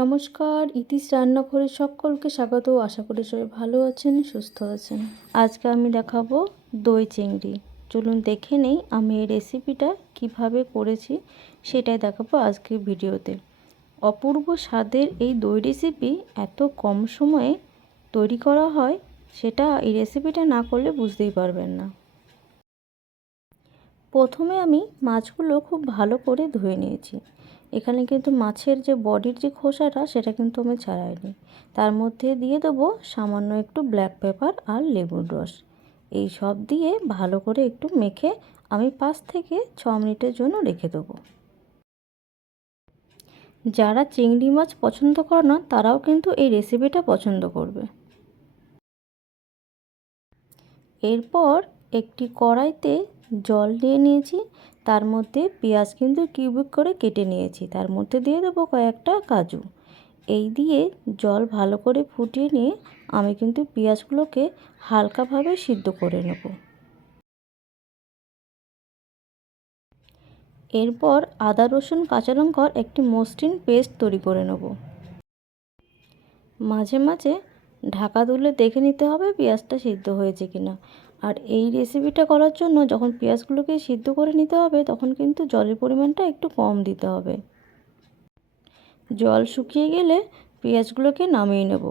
নমস্কার, ইতিশ রান্নাঘরে সকলকে স্বাগত। আশা করি সবাই ভালো আছেন, সুস্থ আছেন। আজকে আমি দেখাবো দই চিংড়ি। চলুন দেখে নেই আমি এই রেসিপিটা কিভাবে করেছি, সেটাই দেখাবো আজকের ভিডিওতে। অপূর্ব স্বাদের এই দই রেসিপি এত কম সময়ে তৈরি করা হয়, সেটা এই রেসিপিটা না করলে বুঝতেই পারবেন না। প্রথমে আমি মাছগুলো খুব ভালো করে ধুয়ে নিয়েছি। এখানে কিন্তু মাছের যে বডির যে খোসাটা, সেটা কিন্তু আমি ছাড়াইনি। তার মধ্যে দিয়ে দেবো সামান্য একটু ব্ল্যাক পেপার আর লেবুর রস। এই সব দিয়ে ভালো করে একটু মেখে আমি 5 থেকে 6 মিনিটের জন্য রেখে দেবো। যারা চিংড়ি মাছ পছন্দ করে না, তারাও কিন্তু এই রেসিপিটা পছন্দ করবে। এরপর একটি কড়াইতে জল নিয়ে নিয়েছি, তার মধ্যে পেঁয়াজ কিন্তু কিউবিক করে কেটে নিয়েছি, তার মধ্যে দিয়ে দেবো কয়েকটা কাজু। এই দিয়ে জল ভালো করে ফুটিয়ে নিয়ে আমি কিন্তু পেঁয়াজগুলোকে হালকাভাবে সিদ্ধ করে নেব। এরপর আদা রসুন কাঁচা লঙ্কার একটি মসৃণ পেস্ট তৈরি করে নেব। মাঝে মাঝে ঢাকা তুলে দেখে নিতে হবে পেঁয়াজটা সিদ্ধ হয়েছে কিনা। আর এই রেসিপিটা করার জন্য যখন পেঁয়াজগুলোকে সিদ্ধ করে নিতে হবে, তখন কিন্তু জলের পরিমাণটা একটু কম দিতে হবে। জল শুকিয়ে গেলে পেঁয়াজগুলোকে নামিয়ে নেব।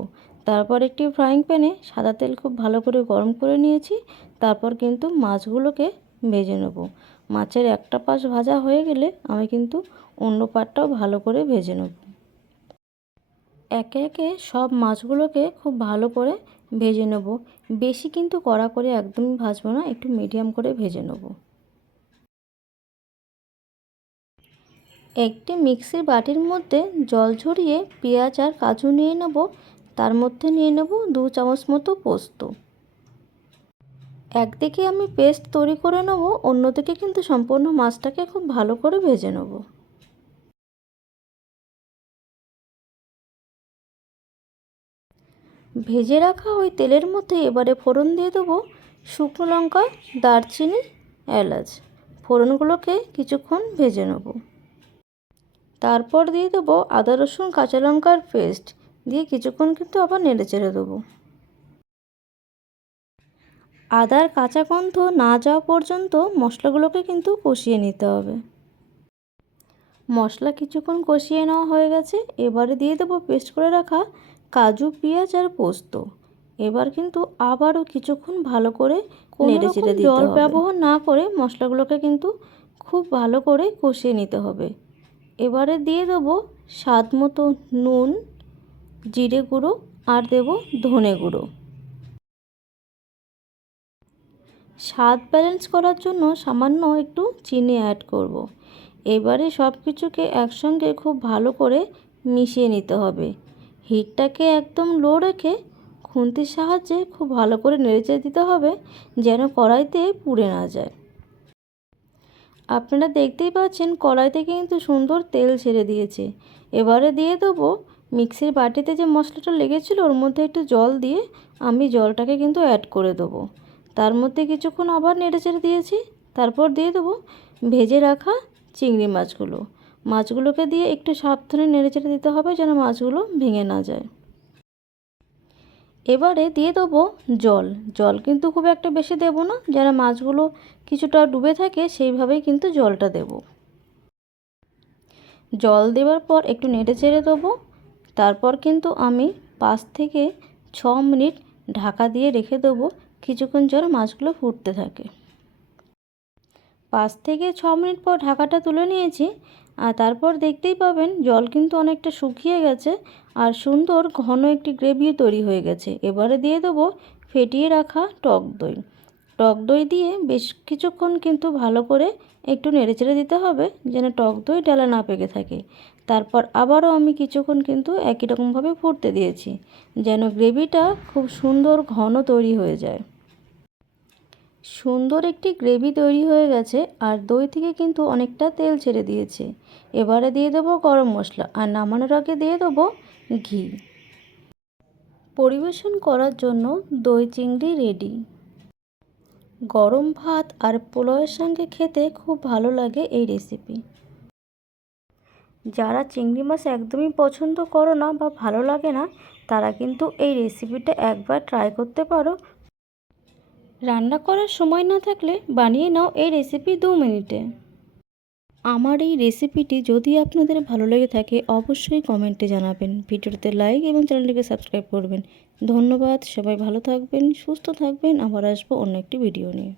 তারপর একটি ফ্রাইং প্যানে সাদা তেল খুব ভালো করে গরম করে নিয়েছি। তারপর কিন্তু মাছগুলোকে ভেজে নেব। মাছের একটা পাশ ভাজা হয়ে গেলে আমি কিন্তু অন্য পাটটাও ভালো করে ভেজে নেব। একে একে সব মাছগুলোকে খুব ভালো করে ভেজে নেব। বেশি কিন্তু কড়া করে একদমই ভাজবো না, একটু মিডিয়াম করে ভেজে নেব। একটি মিক্সির বাটির মধ্যে জল ঝরিয়ে পেঁয়াজ আর কাজু নিয়ে নেব। তার মধ্যে নিয়ে নেব 2 চামচ মতো পোস্ত। একদিকে আমি পেস্ট তৈরি করে নেব, অন্যদিকে কিন্তু সম্পূর্ণ মাছটাকে খুব ভালো করে ভেজে নেব। ভেজে রাখা ওই তেলের মধ্যে এবারে ফোড়ন দিয়ে দেবো শুকনো লঙ্কা, দারচিনি, এলাচ। ফোড়নগুলোকে কিছুক্ষণ ভেজে নেব। তারপর দিয়ে দেবো আদা রসুন কাঁচা লঙ্কার পেস্ট, দিয়ে কিছুক্ষণ কিন্তু আবার নেড়ে চেড়ে দেবো। আদার কাঁচা গন্ধ না যাওয়া পর্যন্ত মশলাগুলোকে কিন্তু কষিয়ে নিতে হবে। মশলা কিছুক্ষণ কষিয়ে নেওয়া হয়ে গেছে। এবারে দিয়ে দেবো পেস্ট করে রাখা কাজু, পেঁয়াজ আর পোস্ত। এবার কিন্তু আবারও কিছুক্ষণ ভালো করে নেড়ে চেড়ে দিতে হবে। জল ব্যবহার না করে মশলাগুলোকে কিন্তু খুব ভালো করে কষিয়ে নিতে হবে। এবারে দিয়ে দেবো স্বাদ মতো নুন, জিরে গুঁড়ো আর দেবো ধনে গুঁড়ো। স্বাদ ব্যালেন্স করার জন্য সামান্য একটু চিনি অ্যাড করব। এবারে সব কিছুকে একসঙ্গে খুব ভালো করে মিশিয়ে নিতে হবে। হিটটাকে একদম লো রেখে খুন্তির সাহায্যে খুব ভালো করে নেড়েচেড়ে দিতে হবে, যেন কড়াইতে পুড়ে না যায়। আপনারা দেখতেই পাচ্ছেন কড়াই থেকে কিন্তু সুন্দর তেল ছেড়ে দিয়েছে। এবারে দিয়ে দেবো মিক্সির বাটিতে যে মশলাটা লেগেছিল, ওর মধ্যে একটু জল দিয়ে আমি জলটাকে কিন্তু অ্যাড করে দেবো। তার মধ্যে কিছুক্ষণ আবার নেড়েচেড়ে দিয়েছি। তারপর দিয়ে দেবো ভেজে রাখা চিংড়ি মাছগুলো। মাছগুলোকে দিয়ে একটু সাবধানে নেড়েচেড়ে দিতে হবে, যেন মাছগুলো ভেঙে না যায়। এবারে দিয়ে দেবো জল। জল কিন্তু খুব একটা বেশি দেবো না, যেন মাছগুলো কিছুটা ডুবে থাকে সেইভাবেই কিন্তু জলটা দেব। জল দেওয়ার পর একটু নেড়ে চেড়ে দেবো। তারপর কিন্তু আমি 5 থেকে 6 মিনিট ঢাকা দিয়ে রেখে দেবো, কিছুক্ষণ যেন মাছগুলো ফুটতে থাকে। 5 থেকে 6 মিনিট পর ঢাকাটা তুলে নিয়েছি। আর তারপর দেখতেই পাবেন জল কিন্তু অনেকটা শুকিয়ে গেছে আর সুন্দর ঘন একটি গ্রেভি তৈরি হয়ে গেছে। এবারে দিয়ে দেবো ফেটিয়ে রাখা টক দই। টক দই দিয়ে বেশ কিছুক্ষণ কিন্তু ভালো করে একটু নেড়েচেড়ে দিতে হবে, যেন টক দই ডালা না পেকে থাকে। তারপর আবারও আমি কিছুক্ষণ কিন্তু একই রকমভাবে ফুটতে দিয়েছি, যেন গ্রেভিটা খুব সুন্দর ঘন তৈরি হয়ে যায়। সুন্দর একটি গ্রেভি তৈরি হয়ে গেছে আর দই থেকে কিন্তু অনেকটা তেল ছেড়ে দিয়েছে। এবারে দিয়ে দেবো গরম মশলা আর নামানোর আগে দিয়ে দেবো ঘি। পরিবেশন করার জন্য দই চিংড়ি রেডি। গরম ভাত আর পোলাওয়ের সঙ্গে খেতে খুব ভালো লাগে এই রেসিপি। যারা চিংড়ি মাছ একদমই পছন্দ করো না বা ভালো লাগে না, তারা কিন্তু এই রেসিপিটা একবার ট্রাই করতে পারো। রান্না করার সময় না থাকলে বানিয়ে নাও এই রেসিপি 2 মিনিটে। আমার এই রেসিপিটি যদি আপনাদের ভালো লেগে থাকে অবশ্যই কমেন্টে জানাবেন, ভিডিওতে লাইক এবং চ্যানেলটিকে সাবস্ক্রাইব করবেন। ধন্যবাদ, সবাই ভালো থাকবেন, সুস্থ থাকবেন। আবার আসবো অন্য একটি ভিডিও নিয়ে।